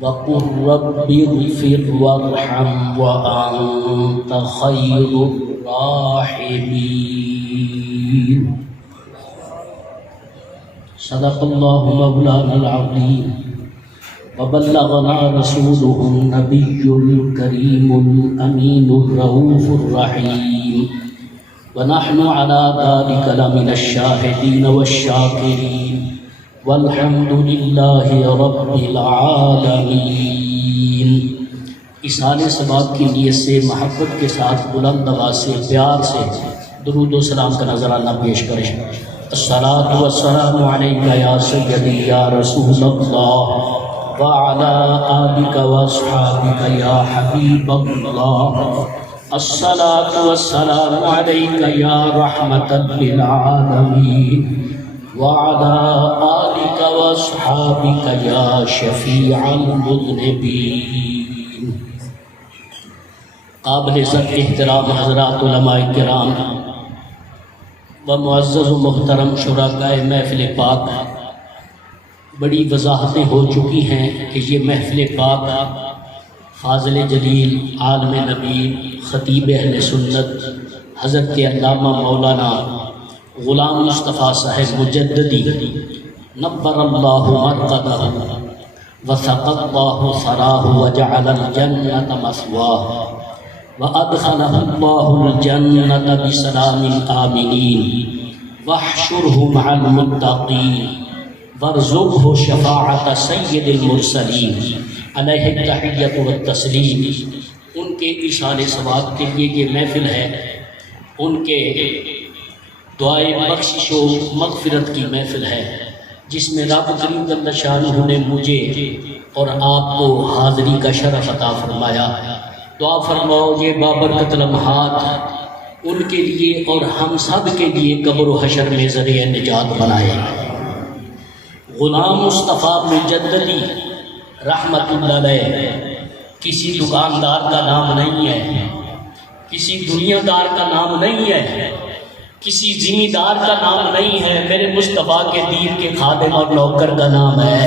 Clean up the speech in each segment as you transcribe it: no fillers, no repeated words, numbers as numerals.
وقل رب اغفر وارحم وأنت خير الراحمين صدق الله مولانا العظيم وبلغنا رسوله النبي الكريم الأمين الرؤوف الرحيم ونحن على ذلك لمن الشاهدين والشاكرين والحمد للہ رب العالمین۔ اصحاب ثواب کی نیت سے محبت کے ساتھ بلند آواز سے پیار سے درود و سلام کا نذرانہ پیش کریں۔ الصلاۃ والسلام علیک یا سیدی یا رسول اللہ وعلی آلک واصحابک یا حبیب اللہ۔ الصلاۃ والسلام علیک یا رحمۃ للعالمین وعلى آلك واصحابك يا شفيع المذنبين۔ قابل عزت احترام حضرات علماء کرام و معزز و محترم شرکاء محفل پاک، بڑی وضاحتیں ہو چکی ہیں کہ یہ محفل پاک فاضل جلیل عالم نبی خطیب اہل سنت حضرت علامہ مولانا غلام مصطفیٰ صاحب مجددی نبر اللہ مرقدہ وثق اللہ ثراہ وجعل الجنة مثواہ وادخلہ اللہ الجنة بسلام آمنین واحشرہ مع المتقین وارزقہ شفاعة سید المرسلین علیہ التحیۃ والتسلیم۔ ان کے ایشان ثواب کے لیے یہ محفل ہے، ان کے دعائے بخشش و مغفرت کی محفل ہے، جس میں رب کریم جل شانہ نے مجھے اور آپ کو حاضری کا شرف عطا فرمایا۔ دعا فرماؤ یہ بابرکت لمحات ان کے لیے اور ہم سب کے لیے قبر و حشر میں ذریعہ نجات بنائے۔ غلام مصطفیٰ مجددی رحمت اللہ علیہ کسی دکاندار کا نام نہیں ہے، کسی دنیا دار کا نام نہیں ہے، کسی ذمہ دار کا نام نہیں ہے، میرے مصطفیٰ کے دین کے خادم اور نوکر کا نام ہے۔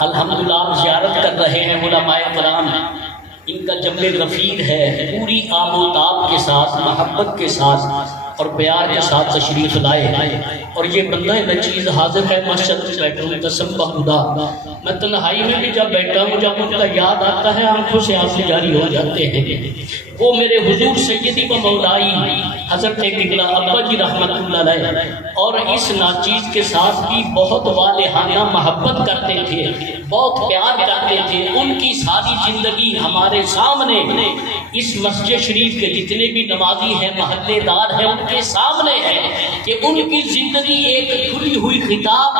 الحمدللہ ہم زیارت کر رہے ہیں علماء کرام، ان کا جمع غفیر ہے، پوری آب و تاب کے ساتھ محبت کے ساتھ اور پیار کے ساتھ تشریف لائے، اور یہ بندہ نچیز حاضر ہے مسجد میں بیٹھا ہوں، قسم بخدا میں تنہائی میں بھی جب بیٹھا ہوں جب ان کا یاد آتا ہے آنکھوں سے آنسو جاری ہو جاتے ہیں۔ وہ میرے حضور سیدی و مولائی حضرت قبلہ ابا جی رحمت اللہ علیہ اور اس ناچیز کے ساتھ بھی بہت والہانہ محبت کرتے تھے، بہت پیار کرتے تھے۔ ان کی ساری زندگی ہمارے سامنے اس مسجد شریف کے جتنے بھی نمازی ہیں محلے دار ہیں ان کے سامنے ہے کہ ان کی زندگی ایک کھلی ہوئی کتاب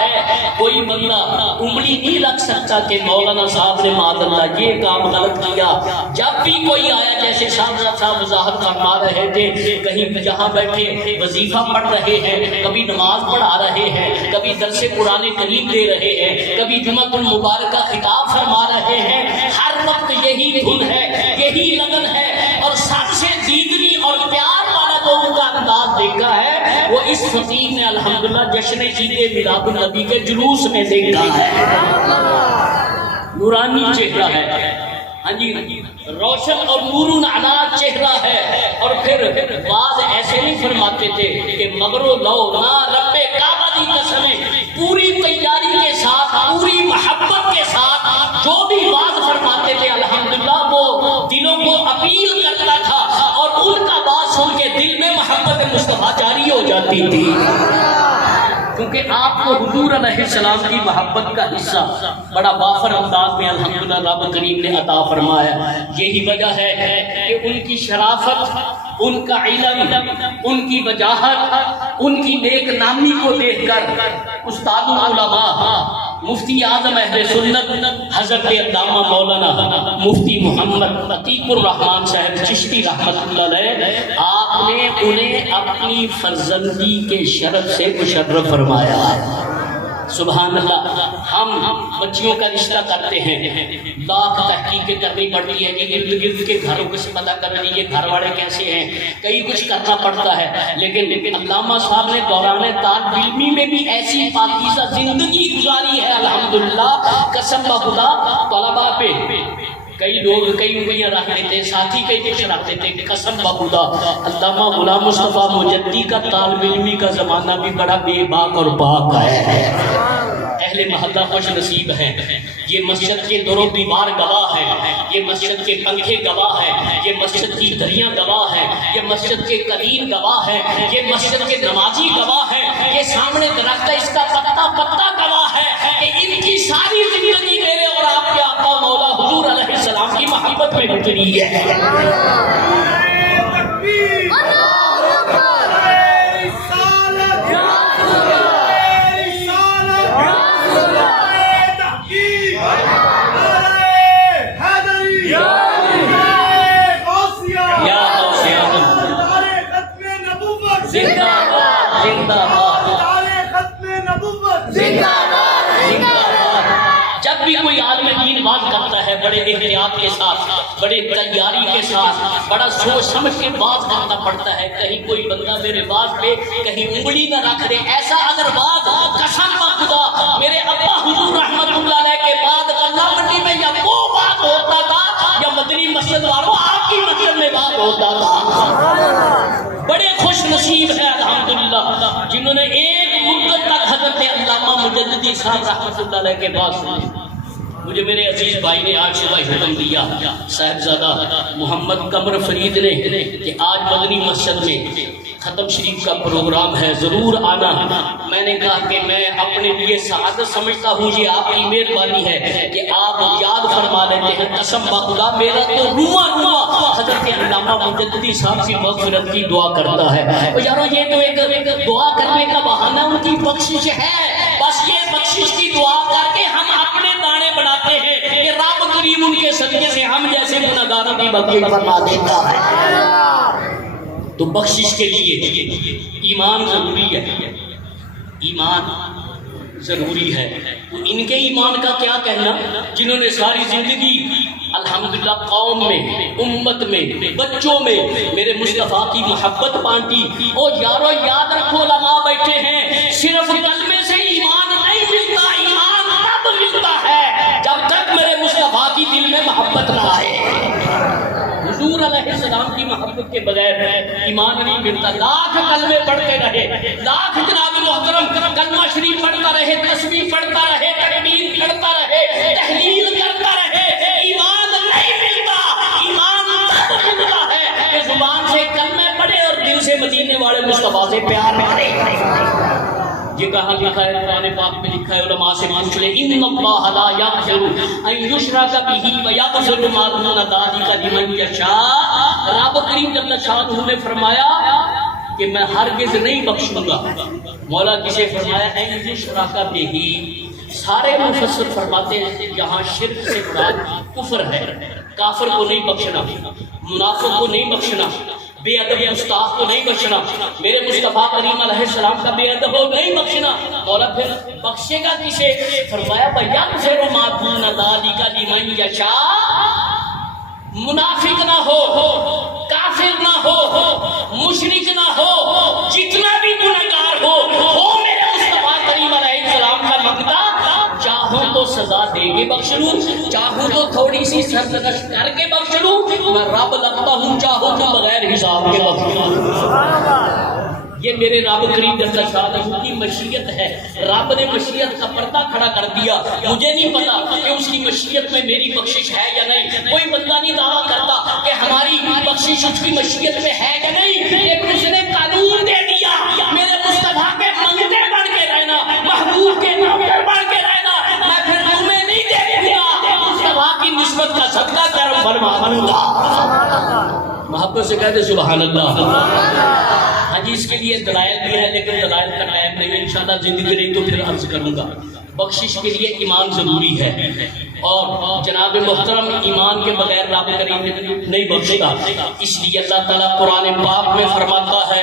ہے۔ کوئی بندہ انگلی نہیں رکھ سکتا کہ مولانا صاحب نے معاذ اللہ یہ کام غلط کیا۔ جب بھی کوئی آیا جیسے صاحب وضاحت فرما رہے تھے، کہیں جہاں بیٹھے وظیفہ پڑھ رہے ہیں، کبھی نماز پڑھا رہے ہیں، کبھی درس قرآن کریم دے رہے ہیں، کبھی جمعۃ المبارکہ خطاب فرما رہے ہیں، ہر وقت یہی دھن ہے، یہی لگن ہے، اور سب سے دیدنی اور پیار والا جو ان کا انداز دیکھا ہے وہ اس فقیر نے الحمدللہ جشن عید میلاد النبی کے جلوس میں دیکھا ہے۔ نورانی چہرہ ہے، ہاں جی، روشن اور نورن علا چہرہ ہے، اور پھر بعض ایسے نہیں فرماتے تھے کہ مگرو لو نہ رب کعبہ دی قسمیں، پوری تیاری کے ساتھ پوری محبت کے ساتھ جو بھی بات فرماتے تھے الحمدللہ وہ دلوں کو اپیل کرتا تھا، اور ان کا بات سن کے دل میں محبت مصطفیٰ جاری ہو جاتی تھی، کیونکہ آپ کو حضور علیہ السلام کی محبت کا حصہ بڑا وافر انداز میں الحمدللہ رب کریم نے عطا فرمایا۔ یہی وجہ ہے کہ ان کی شرافت، ان کا علم، ان کی وجاہت، ان کی نیک نامی کو دیکھ کر استاد العلماء مفتی اعظم اہل سنت حضرت علامہ مولانا مفتی محمد عتیق الرحمن صاحب چشتی رحمت اللہ علیہ، آپ نے انہیں اپنی فرزندی کے شرف سے مشرف فرمایا۔ سبحان اللہ. ہم بچیوں کا رشتہ کرتے ہیں، لاکھ تحقیقیں کرنی پڑتی ہے کہ ارد گرد کے گھروں کو پتہ کرنا یہ گھر والے کیسے ہیں، کئی کچھ کرنا پڑتا ہے. لیکن علامہ صاحب نے دوران طالب علمی میں بھی ایسی پاکیزہ زندگی گزاری ہے الحمدللہ. قسم بخدا طلباء پہ کئی لوگ کئی انگلیاں رکھ لیتے، ساتھی کئی کچھ رکھ لیتے. قسم بخدا علامہ غلام مصطفیٰ مجدی کا طالب علمی کا زمانہ بھی بڑا بے باک اور پاک ہے. اہل محلہ خوش نصیب ہیں. یہ مسجد کے در و دیوار گواہ ہیں، یہ مسجد کے پنکھے گواہ ہیں، یہ مسجد کی دریاں گواہ ہیں، یہ مسجد کے قدیم گواہ ہیں، یہ مسجد کے نمازی گواہ ہیں، یہ سامنے درخت ہے اس کا پتا پتا گواہ ہے کہ ان کی ساری زندگی میرے اور آپ کے آقا مولا حضور علیہ السلام کی محبت میں گزری ہے. جب بھی کوئی عالم دین بات کرتا ہے بڑے احتیاط کے ساتھ، بڑے تیاری کے ساتھ، بڑا سوچ سمجھ کے بات کرنا پڑتا ہے. کہیں کوئی بندہ میرے بات پہ کہیں انگلی نہ رکھ دے. ایسا اگر بات قسم خدا میرے ابا حضور رحمت اللہ علیہ کے بعد غلہ منڈی میں یا وہ بات ہوتا تھا یا مدنی مسجد والوں آپ کی مسجد میں بات ہوتا تھا. بڑے خوش نصیب ہیں الحمدللہ جنہوں نے ایک مدت تک حضرت علامہ مجددی صاحب رحمت اللہ علیہ کے پاس سنی. مجھے میرے عزیز بھائی نے آج صبح حکم دیا، صاحبزادہ محمد قمر فرید نے، کہ آج مدنی مسجد میں ختم شریف کا پروگرام ہے، ضرور آنا. میں نے کہا کہ میں اپنے لیے سعادت سمجھتا ہوں، یہ آپ کی مہربانی ہے کہ آپ یاد فرما لیتے ہیں. قسم بخدا میرا تو رواں حضرت علامہ مجددی صاحب کی مغفرت کی دعا کرتا ہے. یارو یہ تو ایک دعا کرنے کا بہانہ ان کی بخشش ہے. بس یہ بخشش کی دعا کر کے ہم اپنے دانے بناتے ہیں کہ رب کریم ان کے صدقے سے ہم جیسے گناہگاروں کی بخشش فرما دیتا ہے. تو بخشش کے لیے ایمان ضروری ہے، ایمان ضروری ہے. تو ان کے ایمان کا کیا کہنا جنہوں نے ساری زندگی الحمدللہ قوم میں، امت میں، بچوں میں میرے مصطفیٰ کی محبت بانٹی. او یارو یاد رکھو علماء بیٹھے ہیں، صرف کلمے سے ایمان نہیں ملتا. ایمان تب ملتا ہے جب تک میرے مصطفیٰ کی دل میں محبت نہ آئے. حضور علیہ السلام کی محبت کے بغیر ایمان نہیں ملتا. لاکھ کلمے پڑھتے رہے، لاکھ جناب محترم کلمہ شریف پڑھتا رہے، تسبیح پڑھتا رہے، تکبیر پڑھتا رہے، تحلیل کرتا رہے، ایمان نہیں ملتا. ایمان تب ملتا ہے کہ زبان سے کلمے پڑھے اور دل سے مدینے والے مصطفیٰ سے پیار کرے. یہ کہاں لکھا ہے؟ قرآن پاک میں لکھا ہے، علماء سے پوچھ لیں، ان اللہ لا یغفر ان یشرک بہ ویغفر ما دون ذلک لمن یشاء. رب کریم جل شانہ نے فرمایا کہ میں ہرگز نہیں بخشوں گا. مولا کسے فرمایا؟ ان یشرک بہ. سارے مفسر فرماتے ہیں یہاں شرک سے مراد کفر ہے. کافر کو نہیں بخشنا، منافق کو نہیں بخشنا، بے ادب استاد کو نہیں بخشنا، میرے مصطفیٰ کریم علیہ السلام کا بے ادب ہو نہیں بخشنا. مولا پھر بخشے گا کسے؟ فرمایا وَيَغْفِرُ مَا دُونَ ذَلِكَ لِمَن يَشَاءُ. منافق نہ ہو، کافر نہ ہو، مشرک نہ ہو، جتنا بھی گنہگار ہو میرے مصطفیٰ کریم علیہ السلام کا منگتا. چاہوں تو سزا دے کے بخش لوں، چاہوں تو تھوڑی سی سرزنش کر کے بخش لوں، میں رب لگتا ہوں چاہوں تو بغیر حساب کے بخش لوں. یہ میرے رب کریم جل شانہ کی مشیت ہے. رب نے مشیت کا پردہ کھڑا کر دیا. مجھے نہیں پتا کہ اس کی مشیت میں میری بخشش ہے یا نہیں. کوئی بندہ نہیں دعویٰ کرتا کہ ہماری بخشش اس کی مشیت میں ہے یا نہیں. ایک اس نے قانون دے دیا، میرے مصطفیٰ کے منگتے بن کے رہنا، محبوب کے نوکر بن کے رہنا. میں پھر منہ میں نہیں دے دیا، مصطفیٰ کی نسبت کا صدقہ کرم فرماؤں گا. محبت سے کہتے سبحان اللہ. ہاں جی، اس کے لیے دلائل بھی ہے لیکن دلائل کا ٹائم نہیں ہے، انشاءاللہ زندگی رہی تو پھر عرض کروں گا. بخشش کے لیے ایمان ضروری ہے اور جناب محترم ایمان کے بغیر رب کریم نہیں بخشتا. اس لیے اللہ تعالیٰ قرآن پاک میں فرماتا ہے،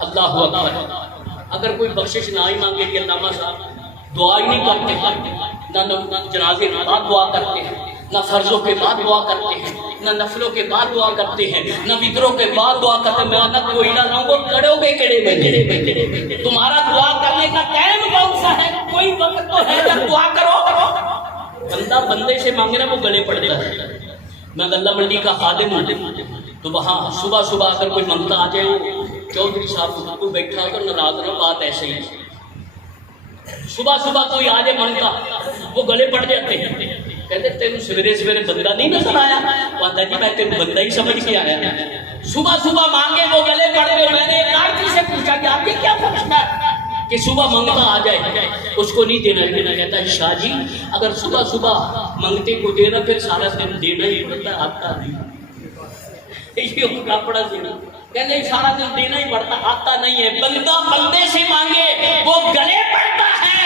اللہ اکبر، اگر کوئی بخشش نہ ہی مانگے کہ علامہ صاحب دعا ہی نہیں کرتے، نہ جنازے کے بعد دعا کرتے ہیں، نہ فرضوں کے بعد دعا کرتے ہیں، نہ نفلوں کے بعد دعا کرتے ہیں، نہ وطروں کے بعد دعا کرتے ہیں۔ میں نہ کوئی نہ لاؤں گا کڑوں کے کڑے میں تمہارا دعا کرنے کا ٹائم کون سا ہے؟ کوئی وقت تو ہے جب دعا کرو۔ بندہ بندے سے مانگے نا وہ گلے پڑ جاتا ہے۔ میں غلہ منڈی کا خادم ہوں، تو وہاں صبح صبح اگر کوئی منگتا آ جائے، چودھری صاحب کو بیٹھا کر ناراض نہ، بات ایسے ہی صبح صبح کوئی آ جائے منگتا، وہ گلے پڑ جاتے ہیں، کہتے تیرے سویرے سویرے بندہ نہیں نظر آیا؟ کہتا جی میں تیرے بندہ ہی سمجھ کے آیا۔ صبح صبح مانگے وہ گلے پڑ گئے۔ میں نے ایک آدمی سے پوچھا کہ آپ یہ کیا سمجھتا ہے کہ صبح منگتا آ جائے اس کو نہیں دینا دینا؟ کہتا ہے شاہ جی اگر صبح صبح منگتے کو دینا پھر سارا دن دینا ہی پڑتا ہے، آتا نہیں۔ یہ ان کا پڑا دینا کہنے سارا دن دینا ہی پڑتا، آتا نہیں ہے۔ بندہ بندے سے مانگے وہ گلے پڑتا ہے،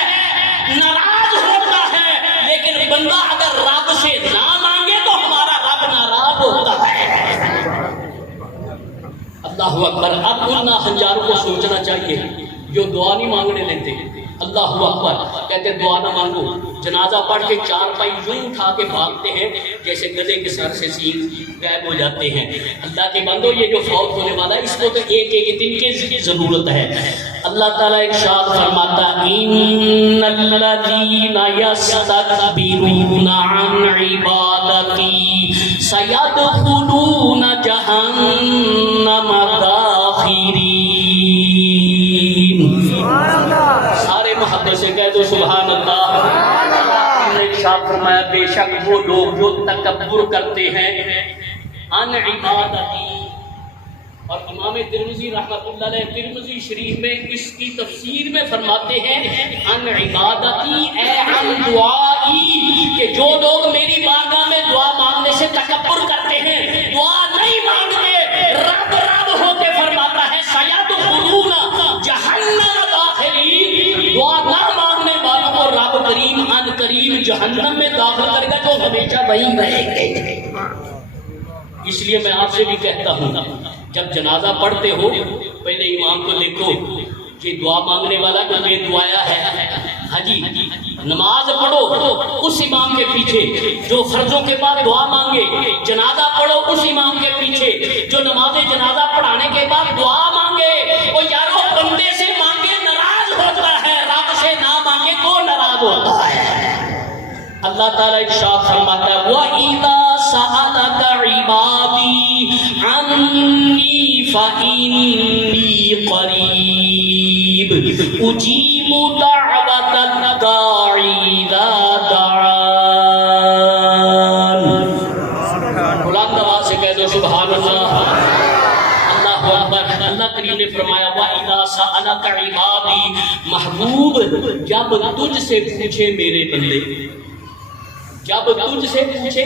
ناراض ہوتا ہے، لیکن بندہ اگر رب سے نہ مانگے تو ہمارا رب ناراض ہوتا ہے۔ اللہ اکبر۔ اب ان ہنجاروں کو سوچنا چاہیے جو دعا نہیں مانگنے دیتے۔ اللہ اکبر کہتے دعا نہ مانگو، جنازہ پڑھ کے چار پائی یوں اٹھا کے بھاگتے ہیں جیسے گدھے کے سر سے سینگ غائب ہو جاتے ہیں۔ اللہ کے بندو یہ جو فوت ہونے والا ہے اس کو تو ایک ایک دن کی ضرورت ہے۔ اللہ تعالیٰ ارشاد فرماتا ان الذین یستکبرون عن عبادتی سیدخلون جہنم داخرین۔ سارے محبت سے کہہ دو سبحان اللہ۔ انہوں نے ارشاد فرمایا بے شک وہ لوگ جو تکبر کرتے ہیں عن عبادتی، اور امام ترمذی رحمۃ اللہ علیہ ترمذی شریف میں اس کی تفسیر میں فرماتے ہیں عن عبادتی اے عن دعائی، کہ جو لوگ میری بارگاہ میں دعا مانگنے سے تکبر کرتے ہیں، دعا نہیں مانگتے، رب رب ہوتے، فرماتا ہے سیدخلون جہنم داخرین، دعا نہ مانگنے والوں کو رب کریم ان قریب جہنم میں داخل کرے گا جو ہمیشہ وہیں رہیں گے۔ اس لیے میں آپ سے بھی کہتا ہوں جب جنازہ پڑھتے ہو پہلے امام کو دیکھو کہ دعا مانگنے والا تو بے دعایا ہے۔ ہاں جی نماز پڑھو اس امام کے پیچھے جو فرضوں کے بعد دعا مانگے، جنازہ پڑھو اس امام کے پیچھے جو نماز جنازہ پڑھانے کے بعد دعا مانگے۔ وہ یارو بندے سے مانگے ناراض ہوتا ہے، رب سے نہ مانگے تو ناراض ہوتا ہے۔ اللہ تعالیٰ ارشاد فرماتا ہے وَإِذَا سَأَلَكَ عِبَادِي عَنِّي فَإِنِّي قَرِيبٌ أُجِيبُ دَعْوَةَ الدَّاعِ إِذَا دَعَانِ۔ بلند آواز سے کہہ دو سبحان اللہ۔ اللہ اکبر۔ اللہ کریم نے فرمایا وَإِذَا سَأَلَكَ عِبَادِي، محبوب جب تجھ سے پوچھے میرے بندے، جب تجھ سے پوچھے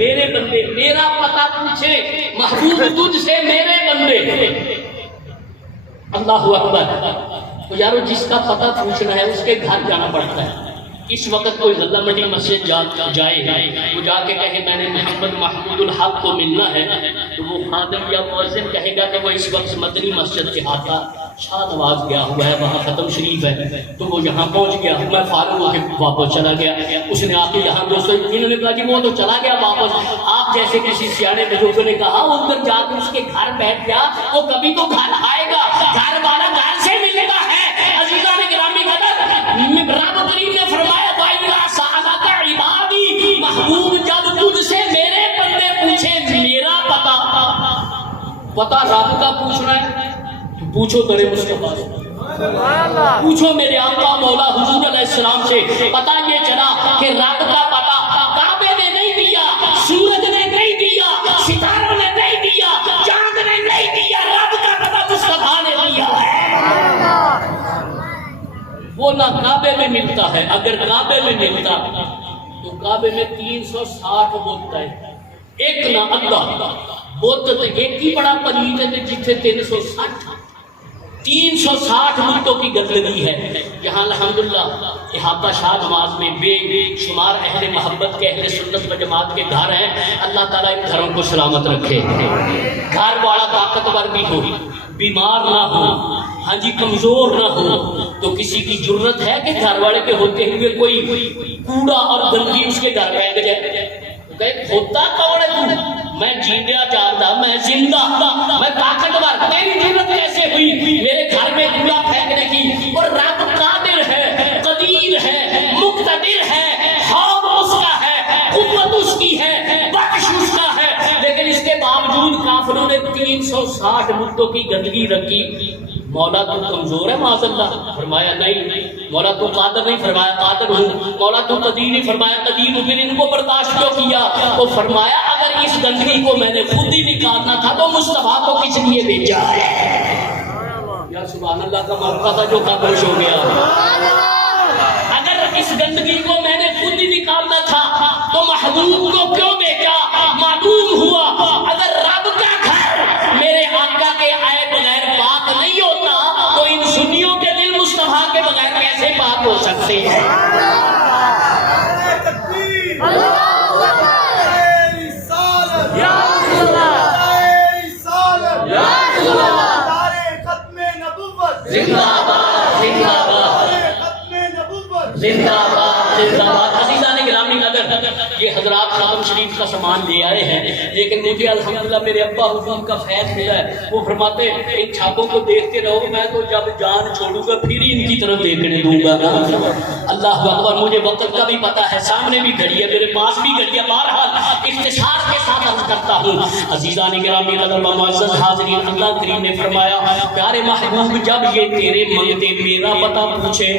میرے بندے، میرا پتہ پوچھے محبوب تجھ سے میرے بندے۔ اللہ اکبر۔ تو یارو جس کا پتہ پوچھنا ہے اس کے گھر جانا پڑتا ہے۔ اس وقت کوئی غلہ منڈی مسجد جائے وہ جا کے کہے میں نے محمد محمود الحق کو ملنا ہے، تو وہ خادم یا مؤذن کہے گا کہ وہ اس وقت مدنی مسجد کے ہاتھا شاہ نواز گیا ہوا ہے، وہاں ختم شریف ہے، تو وہ یہاں پہنچ گیا، میں فارغ ہو کے واپس چلا گیا۔ اس نے آ کے یہاں دوستوں انہوں نے کہا جی وہ تو چلا گیا واپس، آپ جیسے کسی سیانے بزرگوں نے کہا ادھر جا کے اس کے گھر بیٹھ گیا، وہ کبھی تو گھر آئے گا، گھر والا گھر سے ملتا ہے۔ عزیزان گرامی رب کریم نے فرمایا وَإِذَا سَأَلَكَ عِبَادِي، محبوب جب تجھ سے میرے بندے پوچھے میرا پتہ رب کا پوچھنا ہے تو پوچھو تیرے مصطفیٰ سے، پوچھو میرے آقا مولا حضور علیہ السلام سے۔ پتہ یہ چلا کہ رب کا پتہ کعبے نے نہیں دیا، سورج نے نہیں دیا، ستاروں نے نہیں دیا، چاند نے نہیں دیا، رب کا پتہ مصطفیٰ نے دیا ہے۔ وہ نہ کعبے میں ملتا ہے، اگر کعبے میں ملتا تو کعبے میں 360 بت ہے، ایک نہ اللہ بت تو ایک ہی بڑا پلیت ہے جتنے 360 بتوں کی گندگی ہے۔ یہاں الحمدللہ احاطہ شاہ نماز میں بے شمار اہل محبت کے اہل سنت و جماعت کے گھر ہیں، اللہ تعالیٰ ان گھروں کو سلامت رکھے، گھر والا طاقتور بھی ہو، بیمار نہ ہو، ہاں جی کمزور نہ ہو، تو کسی کی جرت ہے کہ گھر والے کے ہوتے ہوئے کوئی کوڑا اور گندگی اس کے گھر پھینک جائے؟ ہوتا کون ہے تو؟ میں جیندیا جانتا، میں زندہ، میں طاقتور، تیری جرت کیسے ہوئی میرے گھر میں کوڑا پھینکنے کی؟ اور رب قادر ہے، قدیر ہے، مقتدر ہے، حول اس کا ہے، قوت اس کی ہے، بخش اس کا ہے، لیکن اس کے باوجود کافروں نے 360 مدتوں کی گندگی رکھی۔ مولا تو کمزور ہے معاذ اللہ، فرمایا نہیں۔ مولا تو قادر نہیں، فرمایا قادر ہوں۔ مولا تو قدیر نہیں، فرمایا قدیر ہوں۔ پھر ان کو برداشت کیوں کیا؟ تو فرمایا اگر اس گندگی کو میں نے خود ہی نکالنا تھا تو مصطفیٰ کو کس لیے بھیجا ہے؟ یا سبحان اللہ کا موقع تھا جو خاموش ہو گیا۔ اگر اس گندگی کو میں نے خود ہی نکالنا تھا تو محبوب کو کیوں بھیجا؟ معلوم ہوا اگر رب کا گھر میرے آقا کے آئے بغیر پاک نہیں ہوتا تو ان سنیوں کے دل مصطفیٰ کے بغیر کیسے پاک ہو سکتے ہیں؟ زندہ باد، زندہ باد، زندہ باد، زندہ باد۔ عزیزان گرامی قدر، یہ حضرات ختم شریف کا سامان لے آئے ہیں، لیکن مجھے الحمدللہ میرے ابا حضور کا فیض ملا ہے۔ وہ فرماتے ہیں ان چھاپوں کو دیکھتے رہو، میں تو جب جان چھوڑوں گا پھر ہی ان کی طرف دیکھنے دوں گا۔ اللہ اکبر۔ مجھے وقت کا بھی پتہ ہے، سامنے بھی گھڑی ہے، میرے پاس بھی گھڑی ہے، بہرحال اختصار کے ساتھ عرض کرتا ہوں۔ عزیزان گرامی قدر و معزز حاضرین، اللہ کریم نے فرمایا پیارے محبوب جب یہ تیرے منگتے میرا پتہ پوچھے،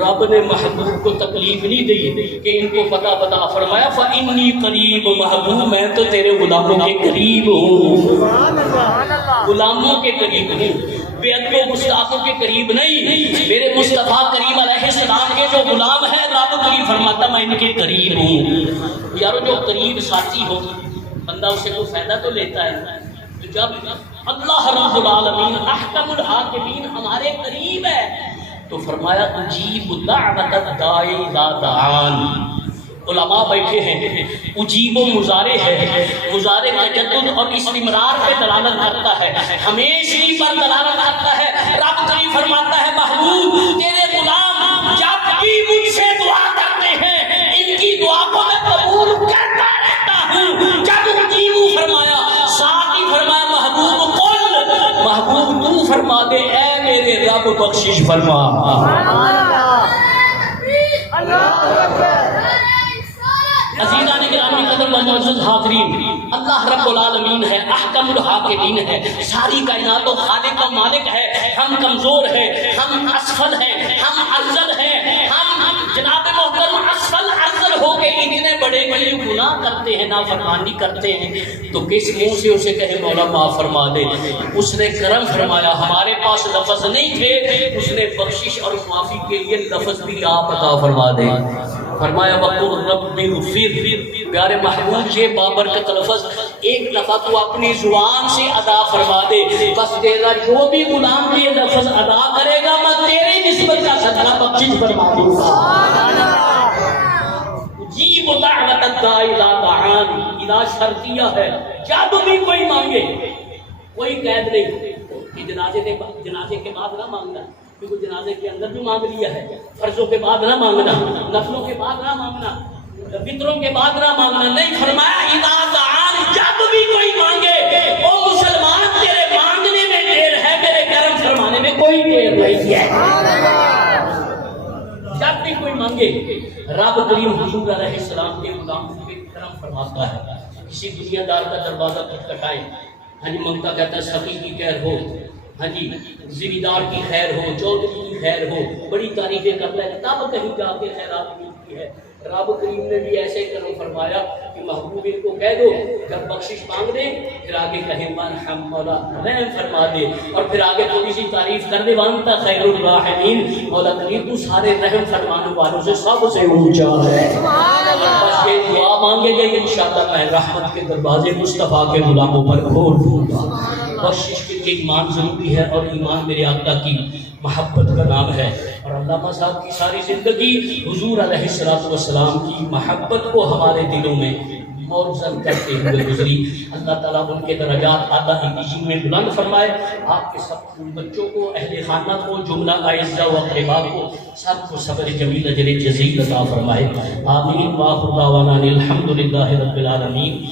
رب نے محبوب کو تکلیف نہیں دی کہ ان کو پتہ بتا، فرمایا فَإِنِّي قریب، محبوب میں تو تیرے غلاموں کے قریب ہوں، غلاموں کے قریب ہوں، بے ادب و گستاخوں کے قریب نہیں۔ میرے مصطفیٰ کریم علیہ السلام کے جو غلام ہیں رب کریم فرماتا میں ان کے قریب ہوں۔ یارو جو قریب ساتھی ہو بندہ اسے کوئی فائدہ تو لیتا ہے۔ جب اللہ رب العالمین احکم الحاکمین ہمارے قریب ہے تو فرمایا اجیب دعوت الداعی اذا دعان۔ علماء بیٹھے ہیں، اجیب و مضارع ہے، مضارع تجدد اور استمرار پہ دلالت کرتا ہے، ہمیشہ پر دلالت کرتا ہے۔ رب کریم فرماتا ہے محبوب تیرے غلام جب بھی مجھ سے دعا کرتے ہیں ان کی دعا کو میں قبول کرتا رہتا ہوں۔ جب اجیب فرمایا، ساتھ ہی فرمایا محبوب قل، محبوب تو فرما دے اے میرے رب بخشش فرما۔ عزیزان گرامی قدر و معزز حاضرین، اللہ رب العالمین ہے، احکم الحاکمین ہے، ساری کائنات و خالق و مالک ہے۔ ہم کمزور ہیں، ہم اسفل ہیں، ہم ارذل ہیں، ہم جناب محترم اسفل ارذل ہو کے اتنے بڑے بڑے گناہ کرتے ہیں، نافرمانی کرتے ہیں، تو کس منہ سے اسے کہے مولا معاف فرما دے؟ اس نے کرم فرمایا، ہمارے پاس لفظ نہیں تھے، اس نے بخشش اور معافی کے لیے لفظ بھی آپ عطا فرما دے۔ فرمایا وقل رب اغفر، پیارے محبوب یہ بابرکت لفظ ایک دفعہ تو اپنی زبان سے ادا فرما دے، بس تیرا جو بھی غلام یہ لفظ ادا کرے گا میں تیرے نسبت کا صدقہ بخشش فرما دوں گا۔ جیب دعوت الداعی اذا دعان، اذا شرطیہ ہے، جب بھی کوئی مانگے، کوئی قید نہیں کہ جنازے کے بعد نہ مانگنا، کیونکہ جنازے کے اندر بھی مانگ لیا ہے، فرضوں کے بعد نہ مانگنا، نفلوں کے بعد نہ مانگنا، فطروں کے بعد نہ مانگنا، نہیں، فرمایا اذا دعان، جب بھی کوئی مانگے او مسلمان تیرے مانگنے میں دیر ہے، میرے کرم فرمانے میں کوئی دیر نہیں ہے۔ جب بھی کوئی مانگے رب کریم حضور علیہ السلام کے غلام پہ کرم فرماتا ہے۔ کسی دنیا دار کا دروازہ کھٹکھٹائیں، ہاں جی منگتا کہتا ہے سخی کی خیر ہو، ہاں جی زمیندار کی خیر ہو، چودھری کی خیر ہو، بڑی تعریفیں کرتا ہے، تب کہیں جا کے خیرات ملتی ہے۔ رب کریم نے بھی ایسے کرم فرمایا کہ محبوب ان کو کہہ دو جب بخشش مانگ دے پھر آگے کہیں مرحم مولا رحم فرما دے، اور پھر آگے تھوڑی سی تعریف کر دے وانتا خیر الراحمین، مولا کریم تو سارے رحم فرمانے والوں سے سب سے اونچا ہے۔ بس یہ دعا مانگے گے انشاءاللہ میں رحمت کے دروازے مصطفیٰ کے غلاموں پر کھول دوں گا۔ بخشش کے لیے ایمان ضروری ہے، اور ایمان میرے آقا کی محبت کا نام ہے، اور علامہ صاحب کی ساری زندگی حضور علیہ السلام کی محبت کو ہمارے دلوں میں معجزہ کرتے ہوئے گزری. اللہ تعالیٰ ان کے درجات اعلیٰ علیین میں بلند فرمائے. آپ کے سب بچوں کو، اہل خانہ کو، جملہ اعزہ و اقربا کو سب کو صبر جمیل اجر جزیل عطا فرمائے. آمین. وآخر دعوانا الحمد للہ رب العالمین.